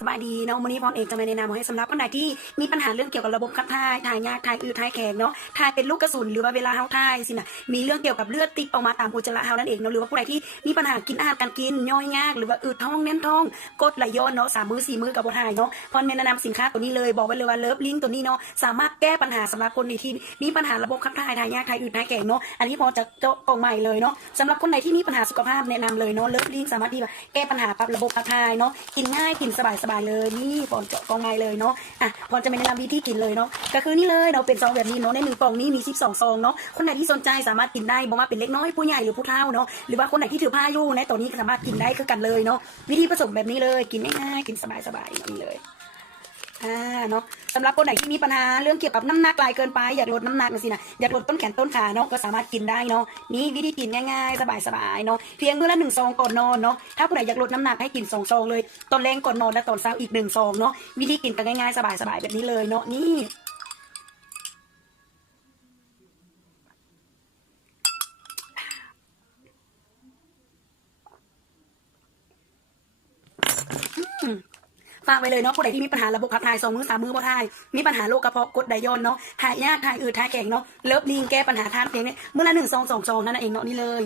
สบายดีเนาะวันนี้พรเอกจะมาแนะนำให้สำหรับคนไหนที่มีปัญหาเรื่องเกี่ยวกับระบบขับถ่ายยากถ่ายอืดถ่ายแข็งเนาะถ่ายเป็นลูกกระสุนหรือว่าเวลาเฮาถ่ายสินะมีเรื่องเกี่ยวกับเลือดติดออกมาตามอุจจาระเฮานั่นเองเนาะหรือว่าผู้ใดที่มีปัญหากินอาหารการกินย่อยยากหรือว่าอืดท้องแน่นท้องกดไหลย้อนเนาะ3 มื้อ 4 มื้อกับบ่ถ่ายเนาะพรแนะนำสินค้าตัวนี้เลยบอกไว้เลยว่าเลิฟลิงตัวนี้เนาะสามารถแก้ปัญหาสำหรับคนที่มีปัญหาระบบขับถ่ายยากถ่ายอืดถ่ายแข็งเนาะอันนี้พอจะเจาะกล่องใหม่เลยเนาะสำหรับคนไหนที่มีปัญหาสุขภาพแนะนำเลยเนาะเลิฟลิงสามารถที่จะแก้ปัญหาปรับระบบขับถ่ายเนาะกินง่ายกินสบายเลยนี่พรเจาะกล่องใหม่เลยเนาะพรจะไม่แนะนำวิธีกินเลยเนาะก็คือนี่เลยเราเป็นซองแบบนี้เนาะใน1 กล่องนี้มี12 ซองเนาะคนไหนที่สนใจสามารถกินได้บอกว่าเป็นเล็กน้อยผู้ใหญ่หรือผู้เฒ่าเนาะหรือว่าคนไหนที่ถือผ้าอยู่ในตัวนี้สามารถกินได้คือกันเลยเนาะวิธีผสมแบบนี้เลยกินง่ายๆกินสบายนี่เลยเนาะสำหรับคนไหนที่มีปัญหาเรื่องเกี่ยวกับน้ำหนักหลายเกินไปอยากลดน้ำหนักสินะอยากลดต้นแขนต้นขาเนาะก็สามารถกินได้เนาะนี่วิธีกินง่ายๆสบายเนาะเพียงมื้อละ1 ซองก่อนนอนเนาะถ้าคนไหนอยากลดน้ำหนักให้กิน2 ซองเลยตอนแรงก่อนนอนและตอนเช้าอีก1 ซองเนาะวิธีกินก็ง่ายๆสบายแบบนี้เลยเนาะนี่ฝากไว้เลยเนาะผู้ใดที่มีปัญหาระบบขับถ่าย2 มื้อ 3 มื้อบ่ถ่ายมีปัญหาโรคกระเพาะกรดไหลย้อนเนาะถ่ายยากถ่ายอืดถ่ายแข็งเนาะเลิฟลิงแก้ปัญหาทานเพียงเนี่ยมื้อละ1 ซอง 2 ซองนั่นเองเนาะนี่เลย